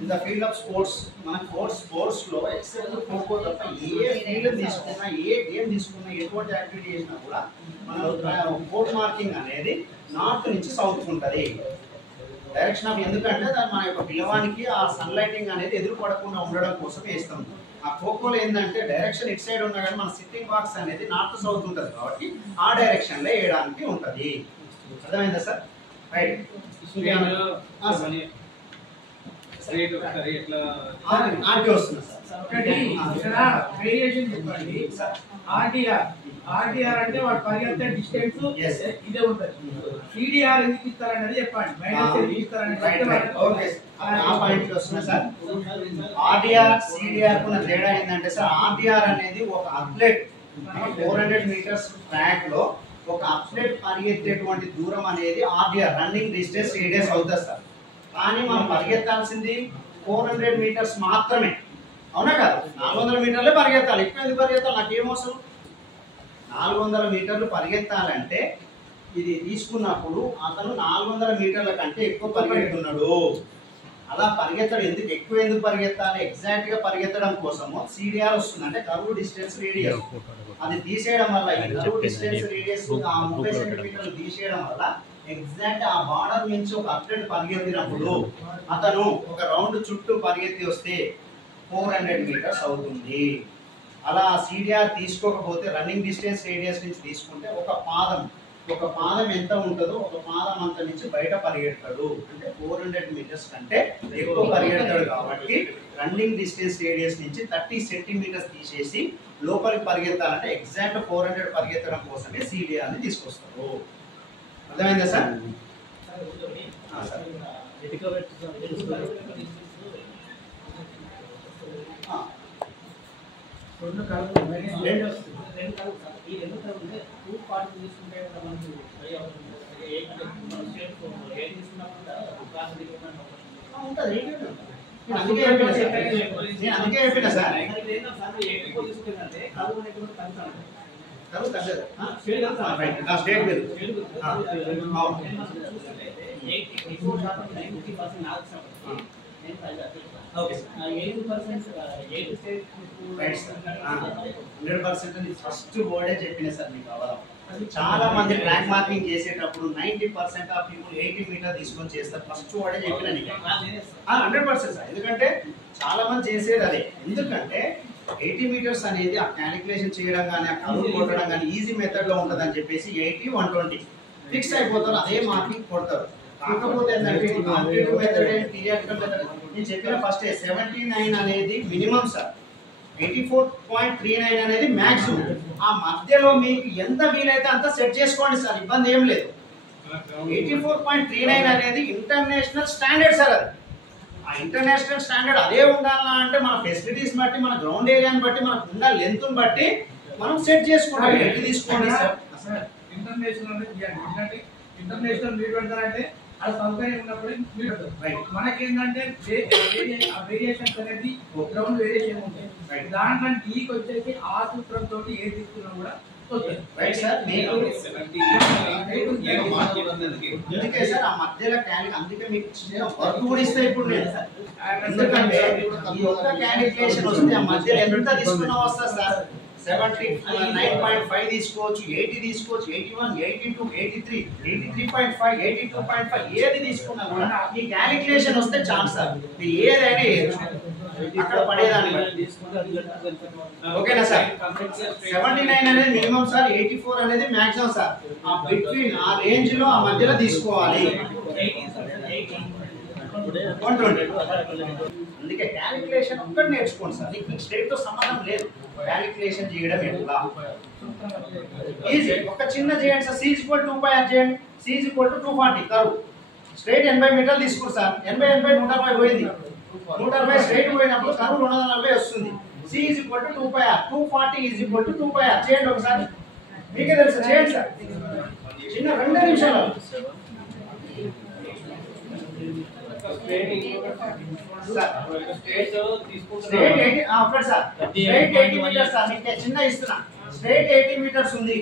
In the field of sports మన స్పోర్ట్స్ లో ఎక్సెప్ట్ ఖోఖో తప్ప ఏ ఫీల్డ్ తీసుకున్నా ఏ గేమ్ తీసుకున్నా ఎటువంటి యాక్టివిటీ చేసినా కూడా మనం కోర్ట్ మార్కింగ్ అనేది నార్త్ నుంచి సౌత్ ఉంటుంది డైరెక్షన్ ఆఫ్. ఎందుకంటే దాన్ని మన యొక్క పిల్లవానికి ఆ సన్ లైటింగ్ అనేది ఎదురుపడకుండా ఉండడం కోసం వేస్తాం. ఆ ఖోఖోలో ఏంటంటే డైరెక్షన్ ఇటు సైడ్ ఉన్నా కానీ మన సిట్టింగ్ బాక్స్ అనేది నార్త్ సౌత్ ఉంటుంది కాబట్టి ఆ డైరెక్షన్ లో వేయడానికి ఉంటుంది. అర్థమైందా సార్? రైట్. ఆర్టీ వస్తుంది సార్. ఒకటి ఇక్కడ వేరియేషన్ చెప్పండి. ఆర్టీఆర్ అంటే వాడు పరిగెత్తే డిస్టెన్స్ ఇదే ఉంటుంది. సిడిఆర్ ఎందుకు ఇస్తారనేది చెప్పండి. మైనస్ ఎందుకు ఇస్తారనేది. ఓకే ఆ పాయింట్ వస్తున్నా సార్. ఆర్టీఆర్ సిడిఆర్ కున్న తేడా ఏంటంటే సార్, ఆర్టీఆర్ అనేది ఒక అథ్లెట్ 400 మీటర్స్ ట్రాక్ లో ఒక అథ్లెట్ పరిగెత్తేటువంటి దూరం అనేది ఆర్టీఆర్ రన్నింగ్ డిస్టెన్స్ రేడియస్ అవుతుంది సార్. కానీ మనం పరిగెత్తాల్సింది 400 మీటర్స్ మాత్రమే, అవునా కదా? 400 మీటర్లే పరిగెత్తాలి. ఎక్కువ ఎందుకు పరిగెత్తాలి? నాకేమవసరం? 400 మీటర్లు పరిగెత్తాలంటే ఇది తీసుకున్నప్పుడు అతను 400 మీటర్ల కంటే ఎక్కువ పరిగెడుతున్నాడు. అలా పరిగెత్తడం ఎందుకు పరిగెత్తాలి? ఎగ్జాక్ట్ గా పరిగెత్తడం కోసము సిడిఆర్ వస్తుంది, అంటే కర్వ్ డిస్టెన్స్ రేడియస్. అది తీసేయడం వల్ల ఈ కర్వ్ డిస్టెన్స్ రేడియస్ ఆ 30 సెంటీమీటర్లు తీసేయడం వల్ల ఎగ్జాక్ట్ ఆ బార్డర్ నుంచి ఒక అథ్లెట్ పరిగెత్తినప్పుడు అతను ఒక రౌండ్ చుట్టూ పరిగెత్తి వస్తే 400 మీటర్స్ అవుతుంది. అలా సిడిఆర్ తీసుకోకపోతే రన్నింగ్ డిస్టెన్స్ రేడియస్ నుంచి తీసుకుంటే ఒక పాదం ఎంత ఉంటుందో ఒక పాదం అంత నుంచి బయట పరిగెడతాడు, అంటే 400 మీటర్స్ కంటే ఎక్కువ పరిగెడతాడు. కాబట్టి రన్నింగ్ డిస్టెన్స్ రేడియస్ నుంచి 30 సెంటీమీటర్స్ తీసేసి లోపలికి పరిగెత్తాలంటే ఎగ్జాక్ట్ 400 పరిగెత్తడం కోసమే సిడిఆర్ ని తీసుకొస్తారు. అర్థమైందా సార్? అందుకే చెప్పిన సార్ కరువు తగ్గదు స్టేట్ మీరు ఓకే 100% ఫస్ట్ వర్డే చెప్పిన సార్ మీకు అవడం. చాలా మంది ట్రాక్ మార్కింగ్ చేసేటప్పుడు 90% ఆఫ్ పీపుల్ 80 మీటర్ తీసుకొని చేస్తారు. ఫస్ట్ వర్డే చెప్పిన నీకు 100% సార్. ఎందుకంటే చాలా మంది చేసేది అదే. ఎందుకంటే 80 మీటర్స్ అనేది ఆ క్యాలిక్యులేషన్ చేయడం కానీ ఆ కరువు కొట్టడం కానీ ఈజీ మెథడ్ లో ఉంటుంది అని చెప్పేసి 80 120 ఫిక్స్ అయిపోతారు, అదే మార్కింగ్ కొడతారు. కాకపోతే ఏంటంటే competitive method and theoretical method నేను చెప్పిన ఫస్ట్ 79 అనేది మినిమం సార్, 84.39 అనేది మాక్సిమం. ఆ మధ్యలో మీకు ఎంత వీలైతే అంత సెట్ చేసుకోండి సార్, ఇబ్బంది ఏం లేదు. 84.39 అనేది ఇంటర్నేషనల్ స్టాండర్డ్ సార్. అది ఆ ఇంటర్నేషనల్ స్టాండర్డ్ అదే ఉండాలా అంటే మన ఫెసిలిటీస్ బట్టి, మన గ్రౌండ్ ఏరియాని బట్టి, మనకు ఉన్న లెంత్ బట్టి మనం సెట్ చేసుకుంటాం. ఎట్టి తీసుకోండి సార్. ఇంటర్నేషనల్ ఇంటర్నేషనల్ మీట్ పెడతారంటే అది సౌకర్యం ఉన్నప్పుడు మీట్ పెడతారు. మనకేంటంటే వేరియేషన్స్ అనేది గ్రౌండ్ వేరియేషన్ ఉంటాయి. దాంట్లో టీకి వచ్చేసి ఆ సూత్రంతో ఏది తీసుకున్నా కూడా రైట్ సార్. అందుకే సార్ ఆ మధ్యలో అందుకే మీకు వర్క్ కూడా ఇస్తే ఇప్పుడు నేను ఎందుకంటే ఈ ఒక్క క్యాలిక్యులేషన్ వస్తే ఆ మధ్యలో ఎంత తీసుకున్నా వస్తుంది సార్. 79.5 తీసుకోవచ్చు, 80 తీసుకోవచ్చు, 81, 82, 83, 83.5, 82.5 ఏది తీసుకున్నా కూడా ఈ క్యాలిక్యులేషన్ వస్తే చాలు సార్. మీరు ఏదైనా అక్కడ పడేదాన్ని ఓకేనా సార్. 79 అనేది మినిమం సార్, 84 అనేది మాక్సిమం సార్. ఆ బిట్వీన్ ఆ రేంజ్ లో ఆ మధ్యలో తీసుకోవాలి. 120. అందుకే క్యాలిక్యులేషన్ ఒక్కటి నేర్చుకోండి సార్. మీకు స్టేట్ తో సంబంధం లేదు. క్యాలిక్యులేషన్ చేయడం ఎట్లా ఈజీ. ఒక చిన్న చేయండి సార్. C = 2πr చేయండి. C = 240 కరువు స్ట్రైట్ 80 మీటర్లు తీసుకుంటారు సార్. 80 140 పోయింది. 140 స్ట్రైట్ పోయినప్పుడు కరువు 240 వస్తుంది. C = 2πr, 240 = 2πr చేయండి ఒకసారి. మీకే తెలుసు, చేయండి సార్. చిన్న 2 నిమిషాలు. చిన్న ఇస్తున్నా. స్ట్రైట్ 80 మీటర్స్ ఉంది,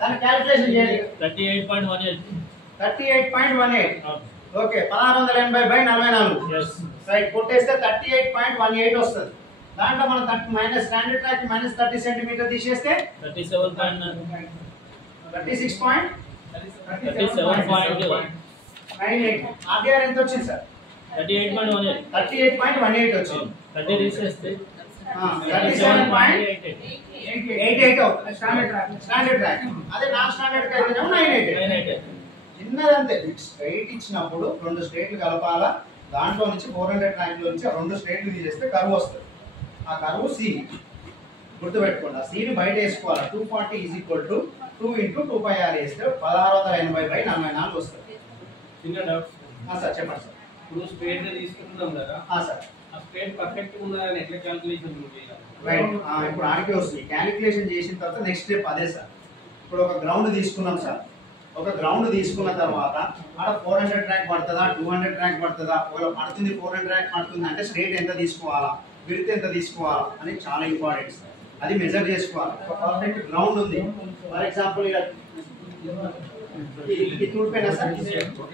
దాని క్యాలిక్యులేషన్ చేయాలి. 38.18 ఓకే. 1680/44 రైట్. కొట్టేస్తే 38.18 వస్తుంది. దాంట్లో మనం minus standard track minus 30 centimetre తీసేస్తే 36.98. ఆర్డీఆర్ ఎంత వచ్చింది సార్? 38.18 వచ్చింది. 30 తీసేస్తే 37.88 అవుతుంది స్టాండర్డ్ ట్రాక్. అదే నాన్ స్టాండర్డ్ కి అయితే 988. చిన్నదంతే. స్ట్రైట్ ఇచ్చినప్పుడు 2 స్ట్రైట్లు కలపాలా. దాంట్లో నుంచి 400 ట్రాక్ లో నుంచి 2 స్ట్రైట్లు తీసేస్తే కర్వ్ వస్తుంది. ఆ కర్వ్ సి గుర్తుపెట్టుకోండి. ఆ సిని బయట వేసుకోవాలి. 240 = 2 × 2πr వేస్తే 1680/44 వస్తుంది. చిన్న డౌట్ సార్ చెప్పండి సార్. ఇప్పుడు స్ట్రేట్ తీసుకుంటున్నాం కదా సార్, ఆ స్ట్రేట్ పర్ఫెక్ట్ ఉందని ఎట్లా క్యాలిక్యులేషన్ రైట్. ఇప్పుడు ఆడికే వస్తుంది. క్యాలిక్యులేషన్ చేసిన తర్వాత నెక్స్ట్ స్టెప్ అదే సార్. ఇప్పుడు ఒక గ్రౌండ్ తీసుకున్నాం సార్. ఒక గ్రౌండ్ తీసుకున్న తర్వాత ఆడ 400 ట్రాక్ పడుతుందా, 200 ట్రాక్ పడుతుందా, ఒకవేళ పడుతుంది 400 ట్రాక్ పడుతుంది అంటే స్ట్రేట్ ఎంత తీసుకోవాలా, విడ్త్ ఎంత తీసుకోవాలా అనేది చాలా ఇంపార్టెంట్ సార్. అది మెజర్ చేసుకోవాలి. ఒక పర్ఫెక్ట్ గ్రౌండ్ ఉంది ఫర్ ఎగ్జాంపుల్ ఇలా ఇది చూడిపోయినా సార్,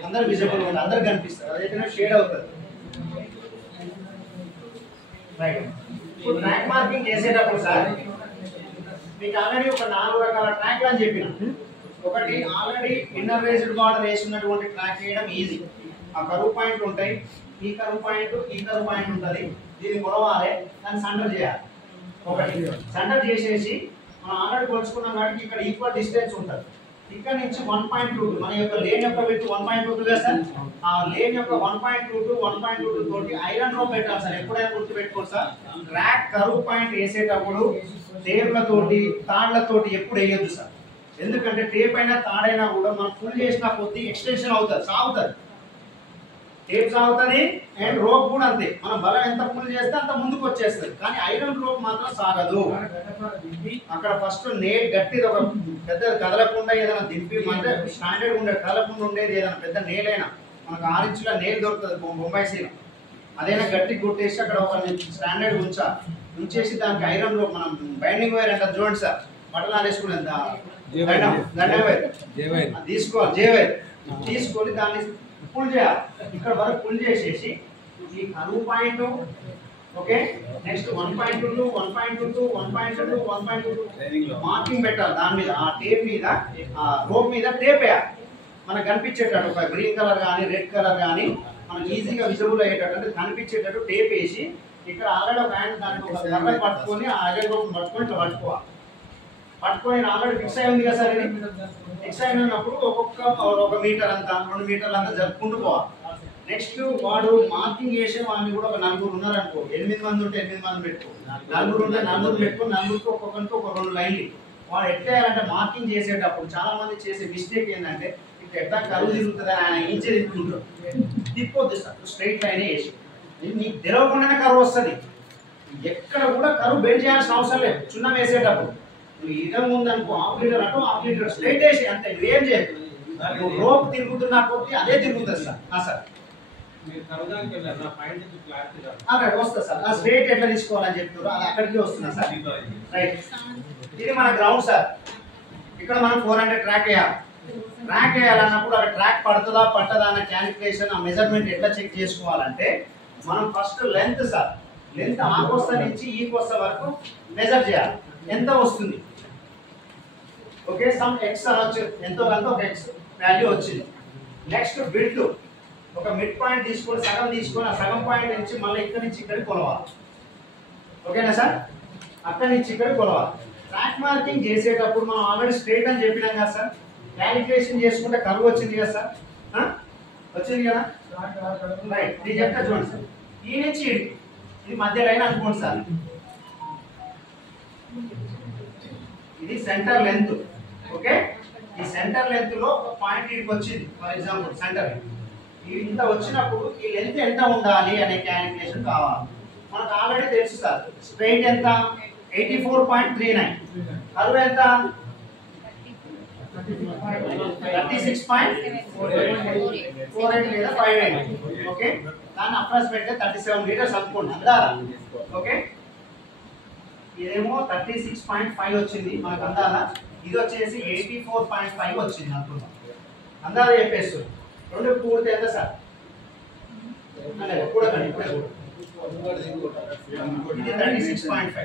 అందరు విజిబుల్ ఉంది, అందరు కనిపిస్తారు. అదైతే షేడ్ అవుతుంది. రైట్. ఇప్పుడు ట్రాక్ మార్కింగ్ చేసేటప్పుడు సార్ మీకు ఆల్రెడీ ఒక 4 రకాల ట్రాక్లు అని చెప్పిన. ఒకటి ఆల్రెడీ ఇన్నర్ రేజ్డ్ బార్డర్ వేసినటువంటి ట్రాక్ చేయడం ఈజీ. ఆ కరువు పాయింట్ ఉంటాయి, ఈ కరువు పాయింట్, ఈ కరువు పాయింట్ ఉంటుంది. దీన్ని కొలవాలి, దాన్ని సెంటర్ చేయాలి. ఒకటి సెంటర్ చేసేసి మనం ఆల్రెడీ కొలుచుకున్నాం కాబట్టి ఇక్కడ ఈక్వల్ డిస్టెన్స్ ఉంటుంది. ఇక్కడ నుంచి 1.22 మన యొక్క లేన్ యొక్క విడ్త్ 1.22 కదా సార్. ఆ లేన్ యొక్క 1.22 తోటి ఐరన్ రోప్ పెట్టాలి సార్. ఎప్పుడైనా గుర్తు పెట్టుకోండి సార్. ట్రాక్ కరువు పాయింట్ వేసేటప్పుడు టేప్లతోటి తాళ్లతోటి ఎప్పుడు వేయొద్దు సార్. ఎందుకంటే టేప్ అయినా తాడైనా కూడా మనం ఫుల్ చేసిన కొద్ది ఎక్స్టెన్షన్ అవుతుంది, సాగుతుంది. టేప్ సాగుతుంది అండ్ రోప్ కూడా అంతే. మనం బలం ఎంత ఫుల్ చేస్తే అంత ముందుకు వచ్చేస్తుంది. కానీ ఐరన్ రోప్ మాత్రం సాగదు. అక్కడ ఫస్ట్ నేల్ గట్టిది ఒక పెద్ద కదలకుండా ఏదైనా దింపి అంటే స్టాండర్డ్ ఉండే కదలకుండా ఉండేది ఏదైనా పెద్ద నేలైనా మనకు 6 ఇంచుల నేల్ దొరుకుతుంది బొంబాయి సీల. అదైనా గట్టి కొట్టేసి అక్కడ ఒక స్టాండర్డ్ ఉంచేసి దానికి ఐరన్ రోప్ మనం బైండింగ్ వైర్ అంటే చూడండి సార్. బట్టలు ఆరేసుకుని ఎంత తీసుకోవాలి జేవైర్ తీసుకొని దాన్ని పుల్ చేయాలి. ఇక్కడ వరకు పుల్ చేసేసి ఈ కరువు పాయింట్ ఓకే నెక్స్ట్ 1.22 1.22 1.22 1.22 మార్కింగ్ పెట్టాలి. దాని మీద ఆ టేప్ మీద ఆ రోప్ మీద టేప్ వేయాలి. మనకు కనిపించేటట్టు ఒక గ్రీన్ కలర్ కానీ రెడ్ కలర్ కానీ మనకి ఈజీగా విజిబుల్ అయ్యేటట్టు అంటే కనిపించేటట్టు టేప్ వేసి ఇక్కడ ఆల్రెడీ ఒక హ్యాండ్ దానికి ఒక కర్ర పట్టుకొని ఆ ఐరన్ రోప్ పట్టుకొని ఇట్లా పట్టుకొని ఆల్రెడీ ఫిక్స్ అయి ఉంది కదా సార్. ఇది ఫిక్స్ అయినప్పుడు ఒక మీటర్ అంతా 2 మీటర్లు అంతా జరుపుకుంటూ పోవాలి. నెక్స్ట్ వాడు మార్కింగ్ చేసే వాడిని కూడా ఒక 4 ఉన్నారు అనుకో, 8 మంది ఉంటే 8 మంది పెట్టుకో, 4 ఉంటే 4 పెట్టుకో, 4కి ఒక్కొక్కరికి ఒక 2 లైన్లు. వాడు ఎట్లా చేయాలంటే మార్కింగ్ చేసేటప్పుడు చాలా మంది చేసే మిస్టేక్ ఏంటంటే ఇట్లా ఎట్లా కరువు తిరుగుతుంది ఆయన ఇంచే తిప్పుకుంటారు. తిప్పొద్దు సార్, స్ట్రైట్ లైన్ వేసి నీకు తెలవకుండానే కరువు వస్తుంది. ఎక్కడ కూడా కరువు బెండ్ చేయాల్సిన అవసరం లేదు. చున్నం వేసేటప్పుడు నువ్వు ఇదం ఉందనుకో హాఫ్ లీటర్ అటు హాఫ్ లీటర్ స్ట్రైట్ వేసి అంతే, నువ్వేం చేయదు. నువ్వు రోప్ తిరుగుతున్నా కొద్ది అదే తిరుగుతుంది సార్. సార్ వస్తా సార్. ఆ స్ట్రైట్ ఎట్లా తీసుకోవాలని చెప్తారు అది అక్కడికి వస్తున్నా సార్. రైట్, ఇది మన గ్రౌండ్ సార్. ఇక్కడ మనం 400 ట్రాక్ వేయాలి. ట్రాక్ వేయాలన్నప్పుడు అక్కడ ట్రాక్ పడుతుందా పట్టదా అన్న క్యాలిక్యులేషన్ ఆ మెజర్మెంట్ ఎట్లా చెక్ చేసుకోవాలంటే మనం ఫస్ట్ లెంత్ సార్, లెంత్ ఆ కొస్త నుంచి ఈ కొస్త వరకు మెజర్ చేయాలి. ఎంత వస్తుంది ఓకే, సమ్ ఎక్స్ అనొచ్చు, ఎంతో కొంత ఒక ఎక్స్ వాల్యూ వచ్చింది. నెక్స్ట్ బిల్డ్ ఒక మిడ్ పాయింట్ తీసుకొని సగం తీసుకొని ఆ సగం పాయింట్ నుంచి మళ్ళీ ఇక్కడ నుంచి ఇక్కడికి కొలవాలి. ఓకేనా సార్, అక్కడి నుంచి ఇక్కడికి కొలవాలి. ట్రాక్ మార్కింగ్ చేసేటప్పుడు మనం ఆల్రెడీ స్ట్రైట్ అని చెప్పినాం కదా సార్. క్యాలిక్యులేషన్ చేసుకుంటే కరువు వచ్చింది కదా సార్, వచ్చింది కదా రైట్. ఇది చెప్తా చూడండి సార్, ఈ నుంచి ఇది మధ్య లైన్ అనుకోండి సార్. ఇది సెంటర్ లెంత్ ఓకే. ఈ సెంటర్ లెంత్ లో ఒక పాయింట్ ఇక్కడికి వచ్చింది ఫర్ ఎగ్జాంపుల్ సెంటర్ ఇంత వచ్చినప్పుడు ఈ లెంత్ ఎంత ఉండాలి అనే క్యాలిక్యులేషన్ కావాలి. మనకు ఆల్రెడీ తెలుసు సార్. స్ట్రైట్ ఎంత 84.39, కరువు ఎంత 36.48 లేదా 58 ఓకే. దాన్ని అప్రాక్సిమేట్ గా 37 మీటర్స్ అనుకోండి అందాదా ఓకే. ఇదేమో 36.5 వచ్చింది మనకు అందాదా, ఇది వచ్చేసి 84.5 వచ్చింది అనుకుందాం అందాదా చెప్పేస్తుంది. రెండు కూడితే ఎంత సార్ కూడకండి ఇప్పుడే ఇది 36.5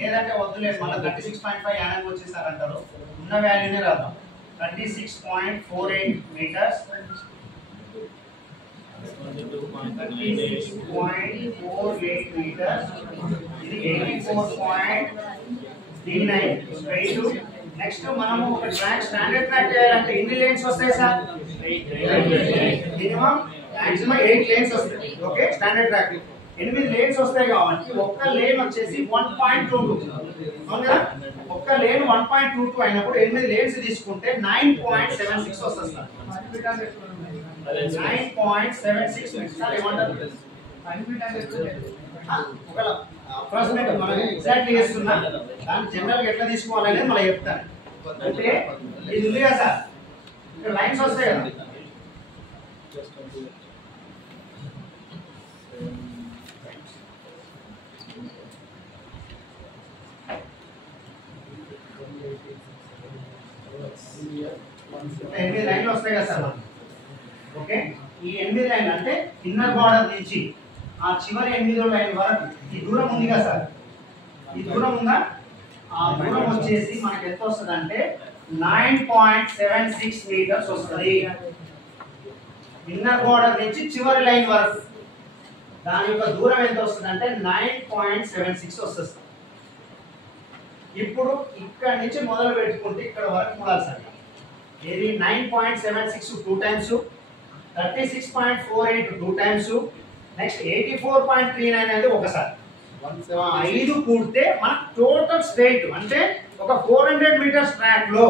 లేదంటే వద్దులేదు మళ్ళీ 36.5 యానం వచ్చింది సార్ అంటారు. ఉన్న వాల్యూనే రాద్దాం 36.48 మీటర్స్ 36.48 మీటర్స్ ఇది 84.39 స్ట్రైట్. నెక్స్ట్ మనము ఒక ట్రాక్ స్టాండర్డ్ ట్రాక్ చేయాలంటే ఎన్ని లేన్స్ వస్తాయి సార్, మినిమం మాక్సిమం 8 లేన్స్ వస్తాయి ఓకే. స్టాండర్డ్ ట్రాక్ 8 లేన్స్ వస్తాయి కాబట్టి ఒక్క లేన్ వచ్చేసి 1.22 అవును కదా. ఒక్క లేన్ 1.22 అయినప్పుడు 8 లేన్స్ తీసుకుంటే 9.76 వస్తుంది సార్. 9.76 సార్ ఏమంటారు ఒకవేళ అప్రాక్సిమేట్ మనం ఎగ్జాక్ట్లీ చేస్తున్నా దాన్ని జనరల్ గా ఎట్లా తీసుకోవాలనేది మనం చెప్తాను. అంటే ఇది ఉంది కదా సార్, ఇక్కడ లైన్స్ వస్తాయి కదా ఎనిమిది లైన్లు వస్తాయి కదా సార్ ఓకే. ఈ 8 లైన్లు అంటే ఇన్నర్ బార్డర్ నుంచి ఆ చివరి 8వ లైన్ వరకు ఈ దూరం ఉంది కదా సార్, ఈ దూరం ఉందా, ఆ దూరం వచ్చేసి మనకి ఎంత వస్తుంది అంటే 9.76 మీటర్స్ వస్తుంది. ఇన్నర్ బార్డర్ నుంచి చివరి లైన్ వరకు దాని యొక్క దూరం ఎంత వస్తుంది అంటే 9.76 వస్తుంది. ఇప్పుడు ఇక్కడ నుంచి మొదలు పెట్టుకుంటే ఇక్కడ వరకు కూడాలి సార్. ఇది 9.76 2 టైమ్స్, 36.48 2 టైమ్స్, నెక్స్ట్ 84.39 అనేది ఒకసారి 5 కూడితే మనకు టోటల్ స్ట్రైట్ అంటే ఒక 400 మీటర్స్ ట్రాక్ లో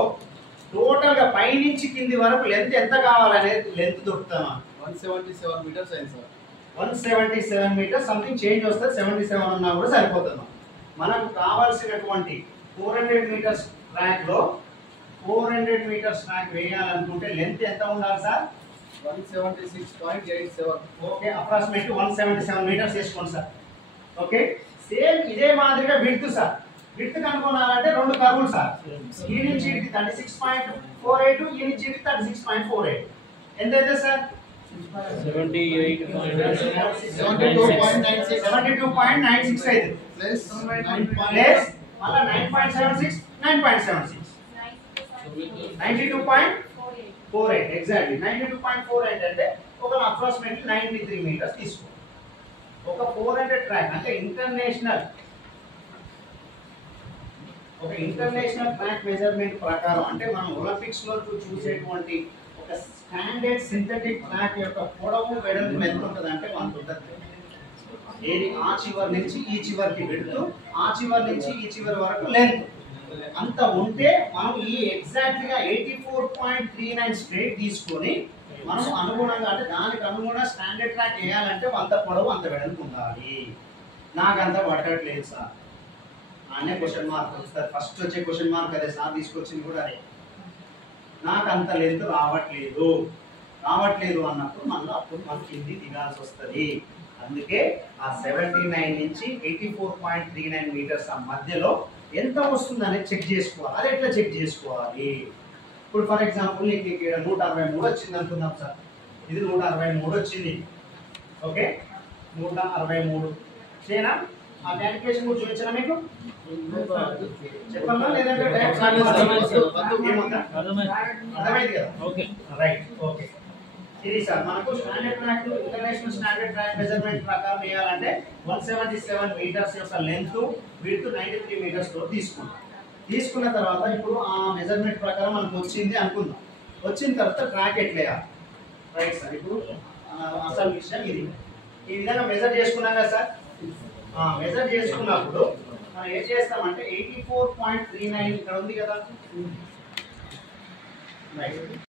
టోటల్ గా పై నుంచి కింది వరకు లెంత్ ఎంత కావాలనేది లెంత్ దొరుకుతామా 177 మీటర్స్ అయింది సార్. 177 మీటర్స్ సంథింగ్ చేంజ్ వస్తుంది, 77 ఉన్నా కూడా సరిపోతుంది. మనకు కావాల్సినటువంటి 400 మీటర్స్ ట్రాక్ లో 400 మీటర్స్ ట్రాక్ వేయాలనుకుంటే లెంత్ ఎంత ఉండాలి సార్ 176.87 ఓకే. అప్రాక్సిమేట్ 177 మీటర్స్ వేసుకోండి సార్ ఓకే. సేమ్ ఇదే మాదిరిగా విడ్త్ సార్ విడ్త్ కనుగొనాలంటే రెండు కర్వులు సార్. ఈ నుంచి ఇది 36.48, ఈ నుంచి ఇది 36.48. ఎంత అయితే సార్? 72.96 అయితే ప్లస్ ప్లస్ మళ్ళా 9.76 9.76 92.48 ఎగ్జాక్ట్లీ 92.48 అంటే ఒక అప్రాక్సిమేట్లీ 93 మీటర్స్ తీసుకో. ఒక 400 ట్రాక్ అంటే ఇంటర్నేషనల్ ట్రాక్ మెజర్మెంట్ ప్రకారం అంటే మనం ఒలింపిక్స్ లో చూసేటువంటి ఒక స్టాండర్డ్ సింథటిక్ ట్రాక్ యొక్క పొడవు వెడల్పు ఎంత ఉంటుంది అంటే 1 ఉంటుంది. ఏది ఆ చివరి నుంచి ఈ చివరికి వెడుతూ ఆ చివరి నుంచి ఈ చివరి వరకు లెంత్ అంత ఉంటే మనం ఈ ఎగ్జాక్ట్గా 84.39 స్ట్రేట్ తీసుకొని మనం అనుగుణంగా అంటే దానికి అనుగుణంగా స్టాండర్డ్ ట్రాక్ వేయాలంటే అంత పొడవు అంత వెడల్పు ఉండాలి. నాకు అంత పట్టట్లేదు సార్ అనే క్వశ్చన్ మార్క్ వస్తుంది. ఫస్ట్ వచ్చే క్వశ్చన్ మార్క్ అదే సార్ తీసుకొచ్చింది కూడా అదే. నాకు అంత లెంత్ రావట్లేదు అన్నప్పుడు మళ్ళీ అప్పుడు మన కింది దిగాల్సి వస్తుంది. అందుకే ఆ 79 నుంచి 84.39 మీటర్స్ ఆ మధ్యలో ఎంత వస్తుంది అనేది చెక్ చేసుకోవాలి. అది ఎట్లా చెక్ చేసుకోవాలి? ఇప్పుడు ఫర్ ఎగ్జాంపుల్ నీకు ఇక్కడ 163 వచ్చింది అనుకుందాం సార్. ఇది 163 వచ్చింది. ఓకే 163 చేనా? ఆ క్యాలిక్యులేషన్ కూడా చూపించనా మీకు? చెప్పాలా లేదంటే డైరెక్ట్ ఏముందా? అర్థమైంది కదా? Okay right okay. ఇది సార్ మనకు standard track international standard track measurement ప్రకారం వేయాలంటే 177 మీటర్స్ యొక్క లెంత్ విడ్త్ 93 మీటర్స్ తో తీసుకున్న తర్వాత ఇప్పుడు ఆ మెజర్మెంట్ ప్రకారం మనకు వచ్చింది అనుకుందాం. వచ్చిన తర్వాత ట్రాక్ ఎట్లా వేయాలి? రైట్ సార్ ఇప్పుడు అసలు విషయం ఇది. ఈ విధంగా మెజర్ చేసుకున్నాం కదా సార్. మెజర్ చేసుకున్నప్పుడు మనం ఏం చేస్తామంటే 84.39 ఇక్కడ ఉంది కదా. రైట్